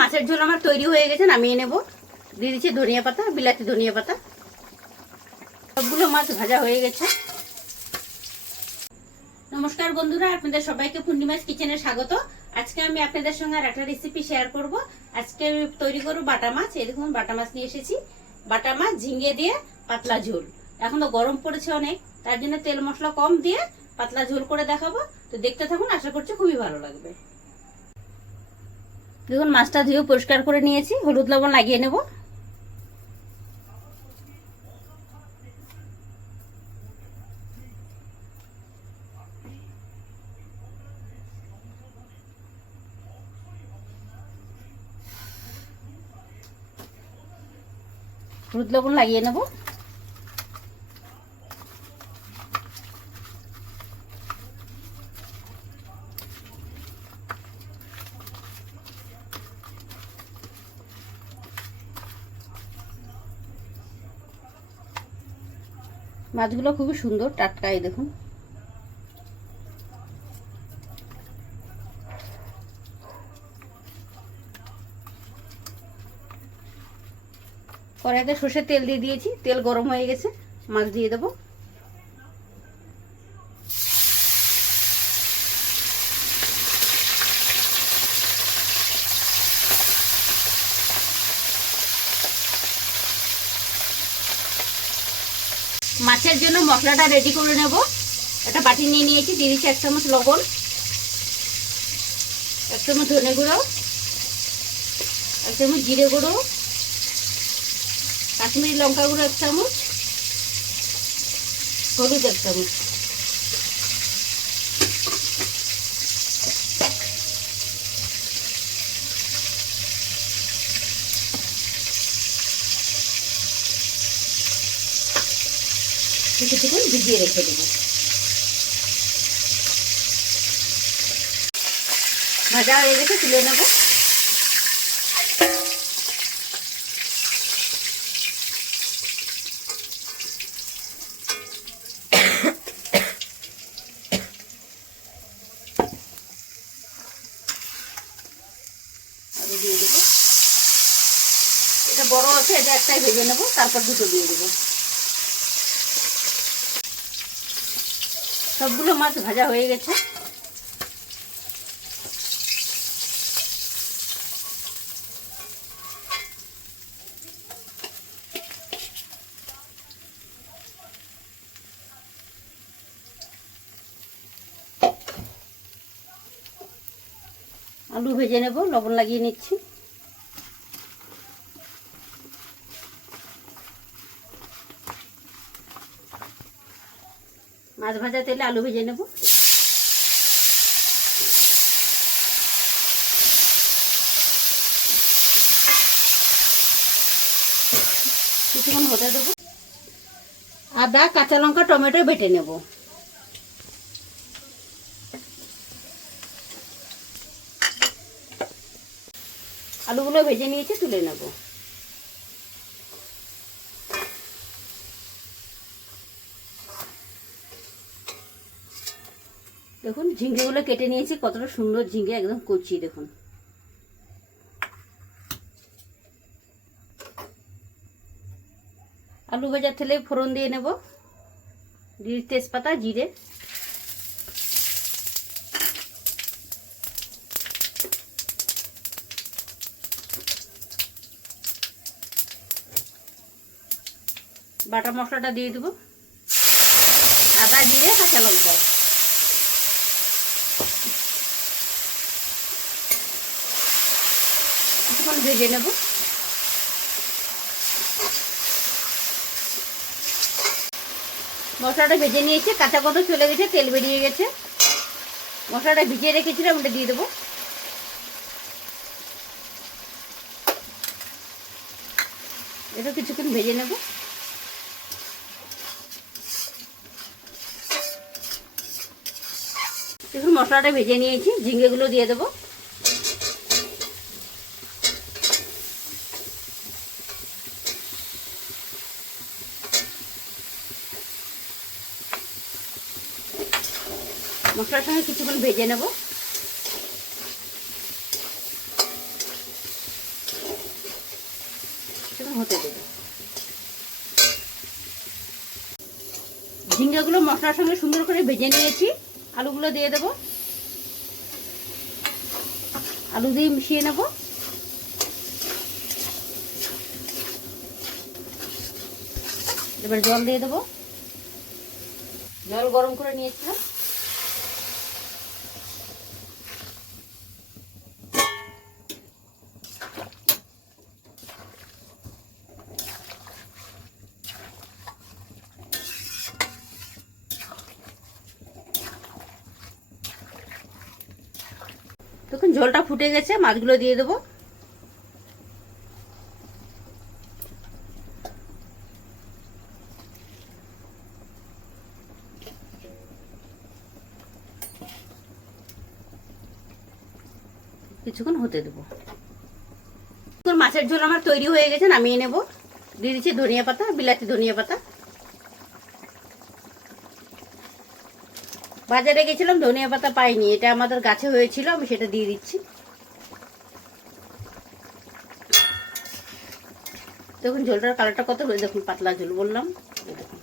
মাছের ঝোল আমার তৈরি হয়ে গেছে, নামিয়ে নেব। দিয়ে দিচ্ছি ধনিয়া পাতা, বিলাতি ধনিয়া পাতা। সবগুলো মাছ ভাজা হয়ে গেছে। নমস্কার বন্ধুরা, আপনাদের সবাইকে পূর্ণিমাস কিচেনে স্বাগত। আজকে আমি আপনাদের সঙ্গে আর একটা রেসিপি শেয়ার করব। আজকে আমি তৈরি করব বাটা মাছ। এই দেখুন বাটা মাছ নিয়ে এসেছি। বাটা মাছ ঝিঙে দিয়ে পাতলা ঝোল। এখন তো গরম পড়েছে অনেক, তার জন্য তেল মশলা কম দিয়ে পাতলা ঝোল করে দেখাবো। তো দেখতে থাকুন, আশা করছি খুবই ভালো লাগবে। দেখুন মাছটা ধুয়ে পরিষ্কার করে নিয়েছি, হলুদ লবণ লাগিয়ে নেব। হলুদ লবণ লাগিয়ে নেব। মাছগুলো খুবই সুন্দর টাটকা, এই দেখুন। কড়াইতে সর্ষের তেল দিয়ে দিয়েছি, তেল গরম হয়ে গেছে, মাছ দিয়ে দেবো। মাছের জন্য মশলাটা রেডি করে নেব। একটা বাটি নিয়ে নিয়েছি, দিয়ে দিচ্ছি 1 চামচ লবণ, 1 চামচ ধনে গুঁড়ো, 1 চামচ জিরে গুঁড়ো, কাশ্মীরি লঙ্কা গুঁড়ো 1 চামচ, হলুদ 1 চামচ। কিছুক্ষণ ভিজিয়ে রেখে দেবো। ভাজা হয়ে গেছে, তুলে নেব। দিয়ে দেবো। এটা বড় আছে, এটা একটাই ভেজে নেব, তারপর দুটো দিয়ে দেবো। সবগুলো মাছ ভাজা হয়ে গেছে। আলু ভেজে নেব, লবণ লাগিয়ে নিচ্ছি। মাছ ভাজা তেলে আলু ভেজে নেব। কিছুক্ষণ হতে দেবো। আদা, কাঁচা লঙ্কা, টমেটো বেটে নেব। আলুগুলো ভেজে নিয়েছি, তুলে নেব। দেখুন ঝিঙ্গেগুলো কেটে নিয়েছি, কতটা সুন্দর ঝিঙ্গে, একদম কচি। দেখুন আলু ভাজার তেলে ফোড়ন দিয়ে নেব, দিয়ে তেজপাতা, জিরে, বাটা মশলাটা দিয়ে দেবো, আদা, জিরে, কাঁচা লঙ্কা। কিছুক্ষণ ভেজে নেব। মশলাটা ভেজে নিয়েছে, কাঁচা গন্ধ চলে গেছে, তেল বেরিয়ে গেছে। মশলাটা ভিজিয়ে রেখেছিলাম, ওটা দিয়ে দেবো। এটা কিছুক্ষণ ভেজে নেব। দেখুন মশলাটা ভেজে নিয়েছি, ঝিঙ্গেগুলো দিয়ে দেবো। মশলার সঙ্গে কিছুক্ষণ ভেজে নেব। হতে দেবো। ঝিঙ্গাগুলো মশলার সঙ্গে সুন্দর করে ভেজে নিয়েছি। আলুগুলো দিয়ে দেবো, আলু দিয়ে মিশিয়ে নেব। এবার জল দিয়ে দেবো, জল গরম করে নিয়েছিলাম। তখন ঝোলটা ফুটে গেছে, মাছগুলো দিয়ে দেবো। কিছুক্ষণ হতে দেবো। মাছের ঝোল আমার তৈরি হয়ে গেছে, নামিয়ে নেব। দিয়ে দিচ্ছি ধনিয়া পাতা, বিলাতি ধনিয়া পাতা। বাজারে গেছিলাম, ধনিয়া পাতা পাইনি, এটা আমাদের গাছে হয়েছিল, আমি সেটা দিয়ে দিচ্ছি। দেখুন ঝোলটার কালারটা কত হয়ে, দেখুন পাতলা ঝোল বললাম। দেখুন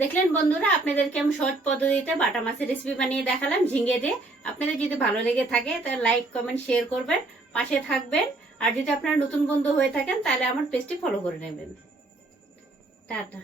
দেখলেন বন্ধুরা, আপনাদেরকে আমি সহজ পদ্ধতিতে বাটা মাছের রেসিপি বানিয়ে দেখালাম ঝিঙে দিয়ে। আপনাদের যদি ভালো লেগে থাকে তাহলে লাইক কমেন্ট শেয়ার করবেন, পাশে থাকবেন। আর যদি আপনারা নতুন বন্ধু হয়ে থাকেন তাহলে আমার পেজটি ফলো করে নেবেন। টাটা।